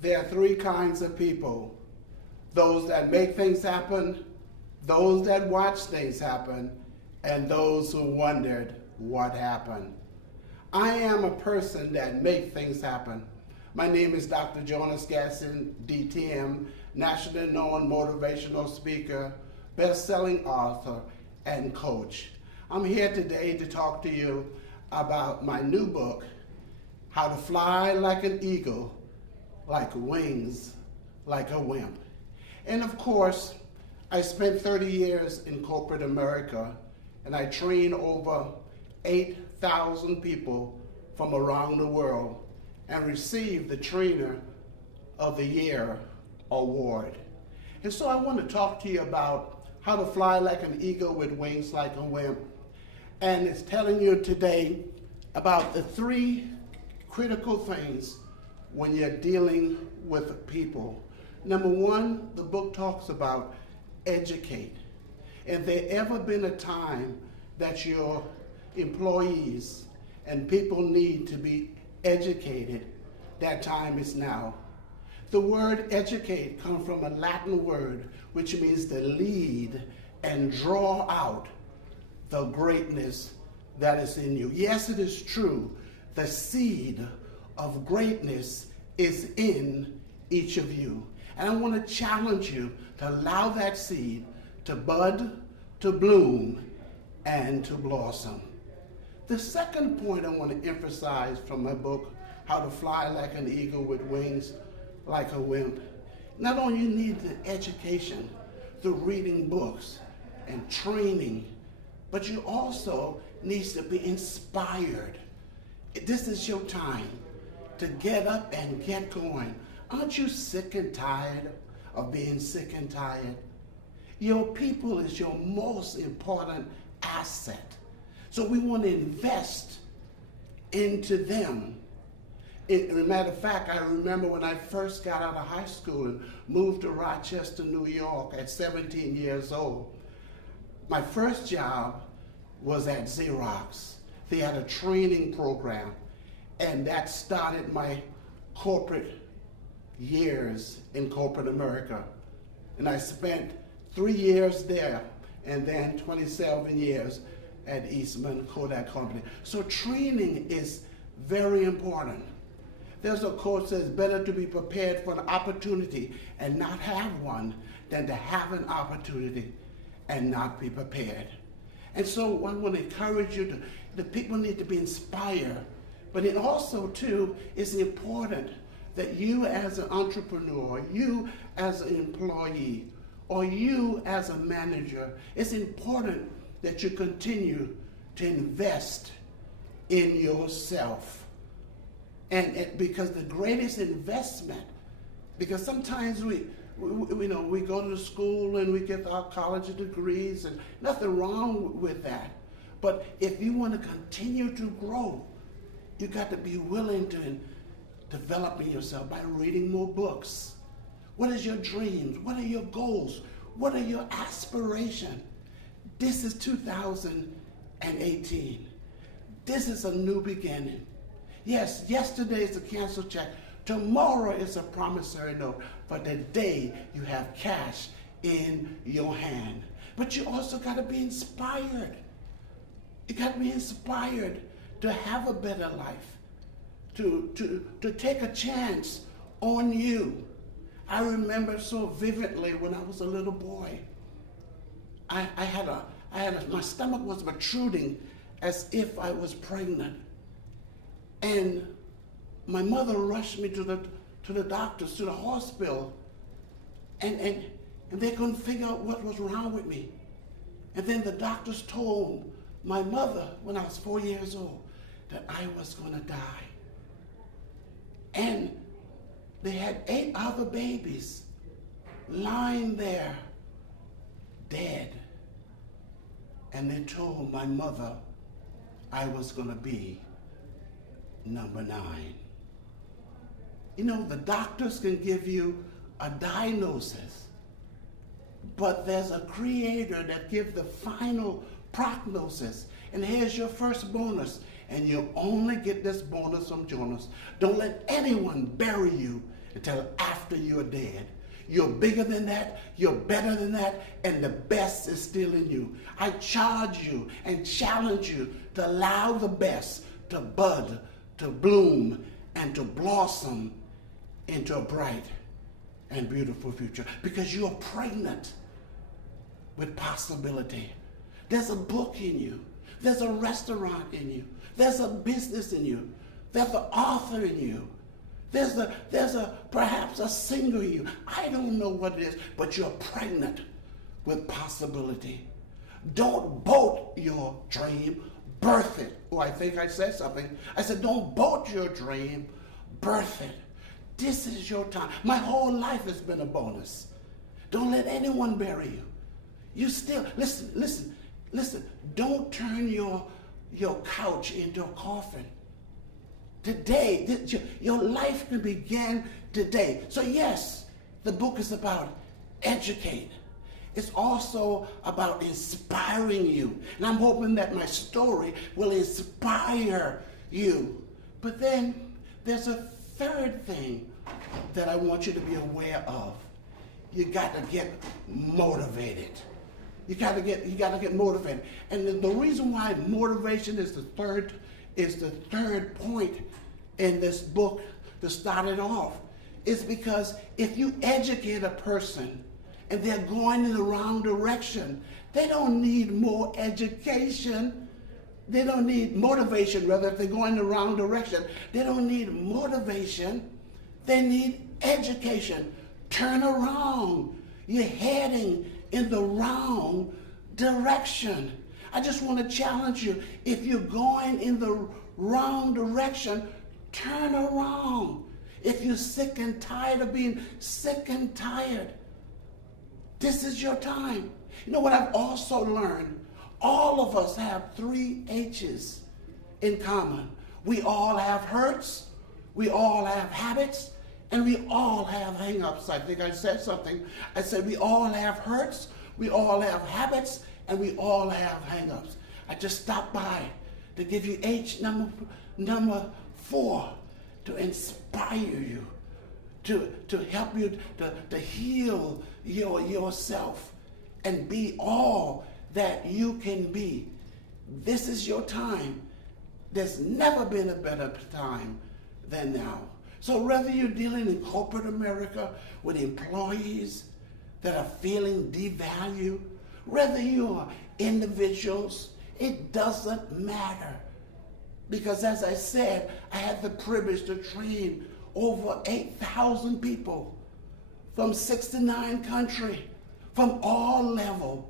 There are three kinds of people: those that make things happen, those that watch things happen, and those who wondered what happened. I am a person that makes things happen. My name is Dr. Jonas Gadson, DTM, nationally known motivational speaker, best-selling author, and coach. I'm here today to talk to you about my new book, How to Fly Like an Eagle, Like Wings Like a Wimp. And of course, I spent 30 years in corporate America, and I trained over 8,000 people from around the world and received the Trainer of the Year award. And so I want to talk to you about how to fly like an eagle with wings like a wimp. And it's telling you today about the three critical things when you're dealing with people. Number one, the book talks about educate. If there ever been a time that your employees and people need to be educated, that time is now. The word educate comes from a Latin word which means to lead and draw out the greatness that is in you. Yes, it is true. The seed of greatness is in each of you. And I want to challenge you to allow that seed to bud, to bloom, and to blossom. The second point I want to emphasize from my book, How to Fly Like an Eagle with Wings Like a Wimp, not only you need the education through reading books and training, but you also need to be inspired. This is your time to get up and get going. Aren't you sick and tired of being sick and tired? Your people is your most important asset. So we want to invest into them. As a matter of fact, I remember when I first got out of high school and moved to Rochester, New York at 17 years old. My first job was at Xerox. They had a training program, and that started my corporate years in corporate America. And I spent 3 years there and then 27 years at Eastman Kodak Company. So training is very important. There's a quote that says, better to be prepared for an opportunity and not have one than to have an opportunity and not be prepared. And so I want to encourage you to, the people need to be inspired, but it also too is important that you as an entrepreneur, you as an employee, or you as a manager, it's important that you continue to invest in yourself. And because the greatest investment, because sometimes we go to school and we get our college degrees, and nothing wrong with that. But if you want to continue to grow, you got to be willing to develop yourself by reading more books. What is your dreams? What are your goals? What are your aspirations? This is 2018. This is a new beginning. Yes, yesterday is a canceled check. Tomorrow is a promissory note. For today, you have cash in your hand. But you also got to be inspired. You got to be inspired to have a better life, to take a chance on you. I remember so vividly when I was a little boy. My stomach was protruding as if I was pregnant. And my mother rushed me to the doctors, to the hospital, and they couldn't figure out what was wrong with me. And then the doctors told my mother when I was 4 years old that I was going to die. And they had 8 other babies lying there dead. And they told my mother I was going to be number 9. You know, the doctors can give you a diagnosis, but there's a creator that gives the final prognosis. And here's your first bonus, and you only get this bonus from Jonas. Don't let anyone bury you until after you're dead. You're bigger than that, you're better than that, and the best is still in you. I charge you and challenge you to allow the best to bud, to bloom, and to blossom into a bright and beautiful future, because you are pregnant with possibility. There's a book in you. There's a restaurant in you. There's a business in you. There's an author in you. There's perhaps a singer in you. I don't know what it is, but you're pregnant with possibility. Don't bolt your dream, birth it. Oh, I think I said something. I said, don't bolt your dream, birth it. This is your time. My whole life has been a bonus. Don't let anyone bury you. You still, listen. Don't turn your couch into a coffin. Today, your life can begin today. So yes, the book is about educate. It's also about inspiring you. And I'm hoping that my story will inspire you. But then there's a third thing that I want you to be aware of. You got to get motivated. You got to get motivated. And the reason why motivation is the third point in this book to start it off is because if you educate a person and they're going in the wrong direction, they don't need more education. They don't need motivation, rather, if they're going in the wrong direction. They don't need motivation. They need education. Turn around. You're heading in the wrong direction. I just want to challenge you. If you're going in the wrong direction, turn around. If you're sick and tired of being sick and tired, this is your time. You know what I've also learned? All of us have 3 H's in common. We all have hurts, we all have habits, and we all have hang-ups. I think I said something. I said we all have hurts, we all have habits, and we all have hang-ups. I just stopped by to give you H number 4, to inspire you, to help you to heal yourself and be all that you can be. This is your time. There's never been a better time than now. So whether you're dealing in corporate America with employees that are feeling devalued, whether you are individuals, it doesn't matter. Because as I said, I had the privilege to train over 8,000 people from 69 countries, from all levels,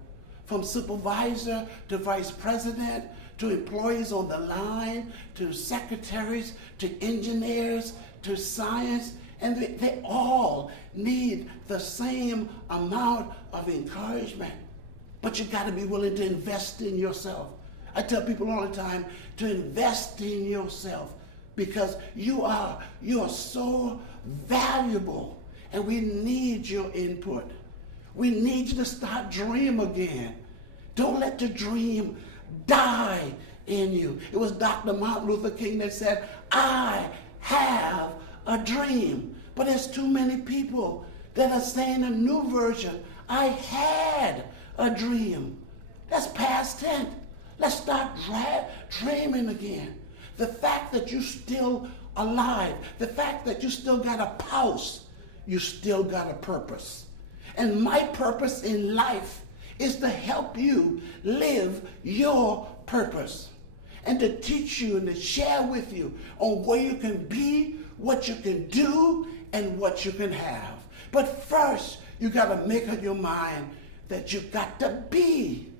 from supervisor to vice president, to employees on the line, to secretaries, to engineers, to science, and they all need the same amount of encouragement. But you got to be willing to invest in yourself. I tell people all the time to invest in yourself, because you are so valuable, and we need your input. We need you to start dream again. Don't let the dream die in you. It was Dr. Martin Luther King that said, I have a dream. But there's too many people that are saying a new version, I had a dream. That's past tense. Let's start dreaming again. The fact that you're still alive, the fact that you still got a pulse, you still got a purpose. And my purpose in life is to help you live your purpose, and to teach you and to share with you on where you can be, what you can do, and what you can have. But first, you got to make up your mind that you got to be.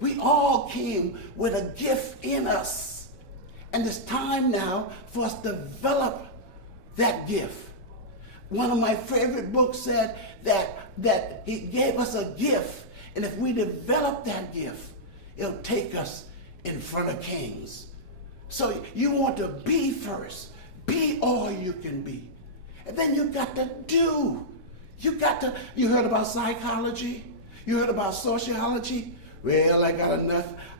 We all came with a gift in us, and it's time now for us to develop that gift. One of my favorite books said that he gave us a gift, and if we develop that gift, it'll take us in front of kings. So you want to be first. Be all you can be. And then you got to do. You heard about psychology? You heard about sociology? Well, I got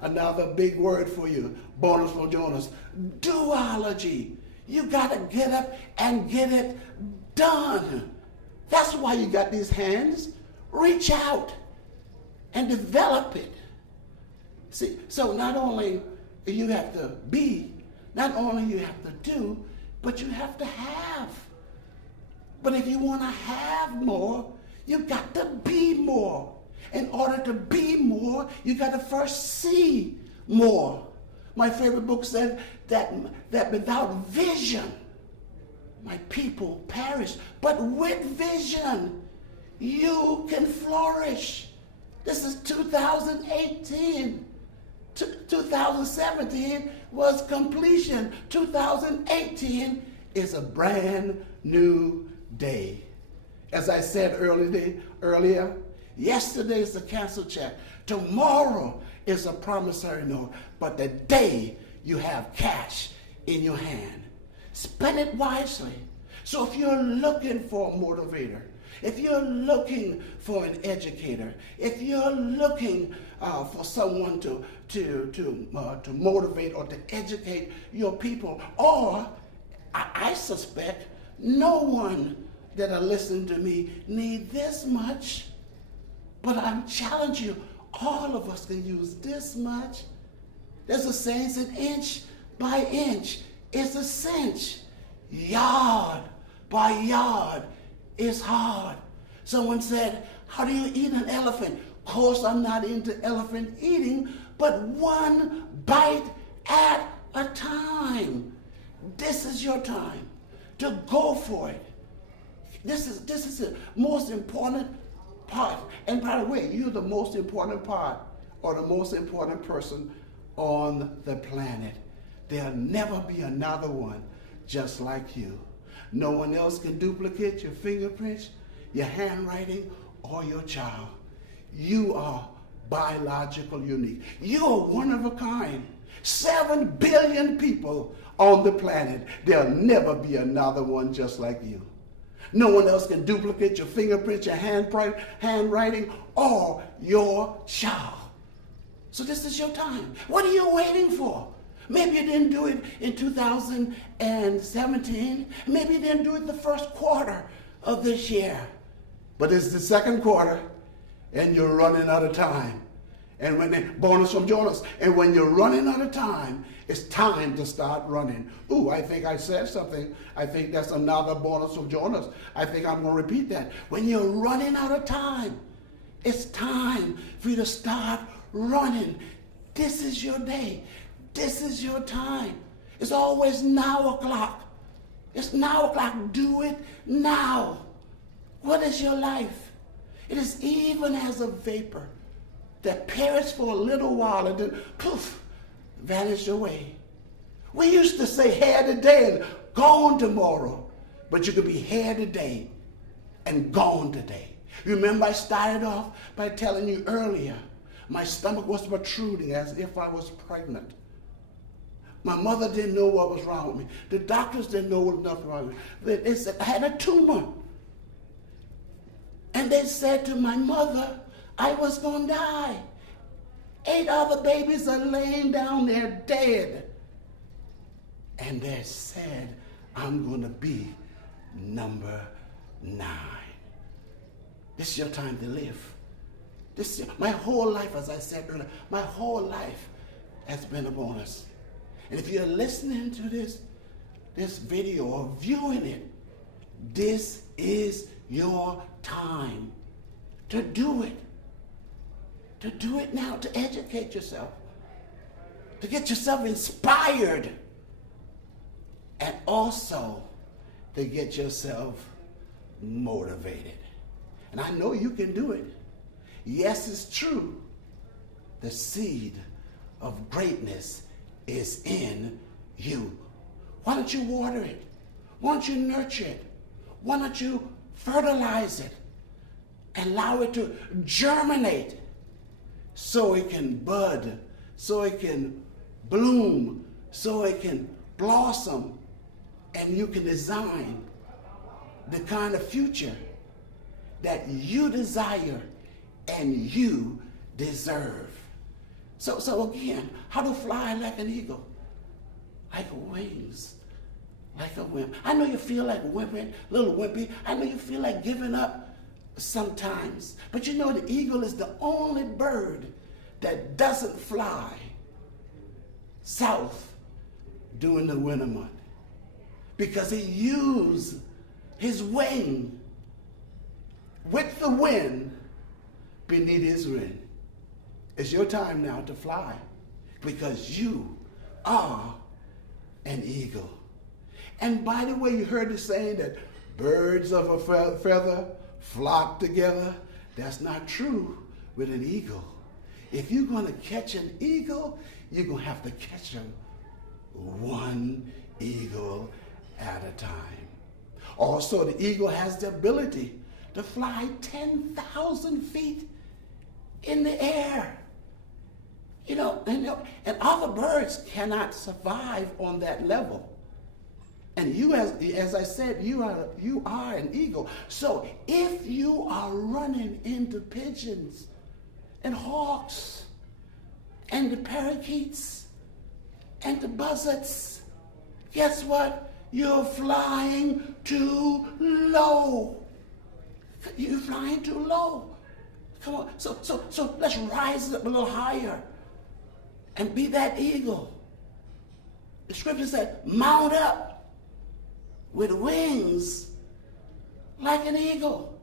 another big word for you. Bonus for Jonas. Duology. You got to get up and get it done. That's why you got these hands. Reach out and develop it. See, so not only you have to be, not only you have to do, but you have to have. But if you want to have more, you got to be more. In order to be more, you got to first see more. My favorite book said that without vision, my people perish. But with vision, you can flourish. This is 2018. 2017 was completion. 2018 is a brand new day. As I said earlier, yesterday is a canceled check. Tomorrow is a promissory note. But the day you have cash in your hand, spend it wisely. So if you're looking for a motivator, if you're looking for an educator, if you're looking for someone to motivate or to educate your people, or I suspect no one that are listening to me need this much, but I'm challenging you, all of us can use this much. There's a saying, it's an inch by inch, it's a cinch. Yard by yard is hard. Someone said, how do you eat an elephant? Of course, I'm not into elephant eating, but one bite at a time. This is your time to go for it. This is the most important part. And by the way, you're the most important part or the most important person on the planet. There'll never be another one just like you. No one else can duplicate your fingerprints, your handwriting, or your child. You are biological unique. You are one of a kind. 7 billion people on the planet. There'll never be another one just like you. No one else can duplicate your fingerprints, your handwriting, or your child. So this is your time. What are you waiting for? Maybe you didn't do it in 2017. Maybe you didn't do it the first quarter of this year. But it's the second quarter, and you're running out of time. And when the bonus from Jonas, and when you're running out of time, it's time to start running. Ooh, I think I said something. I think that's another bonus from Jonas. I think I'm going to repeat that. When you're running out of time, it's time for you to start running. This is your day. This is your time. It's always now o'clock. It's now o'clock. Do it now. What is your life? It is even as a vapor that perishes for a little while and then poof, vanish away. We used to say here today and gone tomorrow, but you could be here today and gone today. Remember, I started off by telling you earlier, my stomach was protruding as if I was pregnant. My mother didn't know what was wrong with me. The doctors didn't know what was wrong with me. They said I had a tumor. And they said to my mother, I was going to die. 8 other babies are laying down there dead. And they said, I'm going to be number 9. This is your time to live. My whole life, as I said earlier, my whole life has been a bonus. And if you're listening to this video or viewing it, this is your time to do it. To do it now, to educate yourself, to get yourself inspired, and also to get yourself motivated. And I know you can do it. Yes, it's true. The seed of greatness is in you. Why don't you water it? Why don't you nurture it? Why don't you fertilize it? Allow it to germinate so it can bud, so it can bloom, so it can blossom, and you can design the kind of future that you desire and you deserve. So again, how to fly like an eagle? Like wings. like a wimp. I know you feel like wimping, little wimpy. I know you feel like giving up sometimes. But you know the eagle is the only bird that doesn't fly south during the winter month, because he used his wing with the wind beneath his wing. It's your time now to fly, because you are an eagle. And by the way, you heard the saying that birds of a feather flock together. That's not true with an eagle. If you're going to catch an eagle, you're going to have to catch him one eagle at a time. Also, the eagle has the ability to fly 10,000 feet in the air. And other birds cannot survive on that level. And you, as I said, you are an eagle. So if you are running into pigeons and hawks and the parakeets and the buzzards, guess what? You're flying too low. You're flying too low. Come on. So let's rise up a little higher and be that eagle. The scripture said, mount up with wings like an eagle.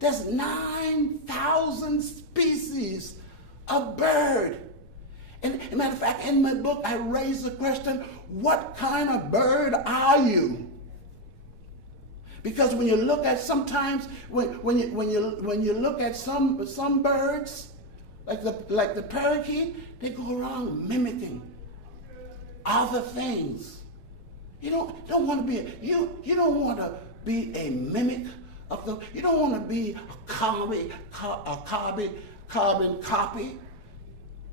There's 9,000 species of bird. And as a matter of fact, in my book, I raised the question, what kind of bird are you? Because when you look at sometimes, when you look at some birds, like the parakeet, they go around mimicking other things. You don't want to be you don't want to be a mimic of them. You don't want to be a carbon copy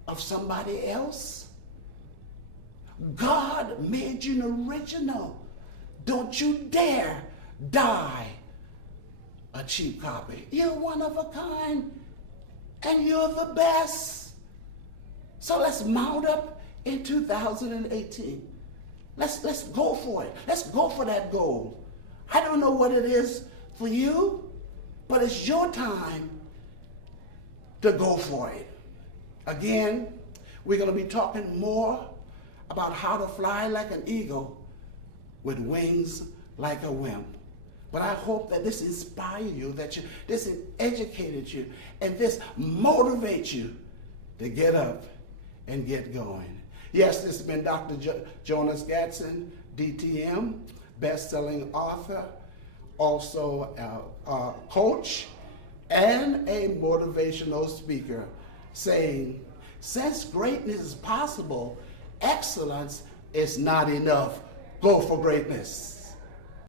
of somebody else. God made you an original. Don't you dare die a cheap copy. You're one of a kind, and you're the best. So let's mount up in 2018. Let's go for it. Let's go for that goal. I don't know what it is for you, but it's your time to go for it. Again, we're going to be talking more about how to fly like an eagle with wings like a wimp. But I hope that this inspires you, this educated you, and this motivates you to get up and get going. Yes, this has been Dr. Jonas Gadson, DTM, best-selling author, also a coach, and a motivational speaker, saying, since greatness is possible, excellence is not enough. Go for greatness.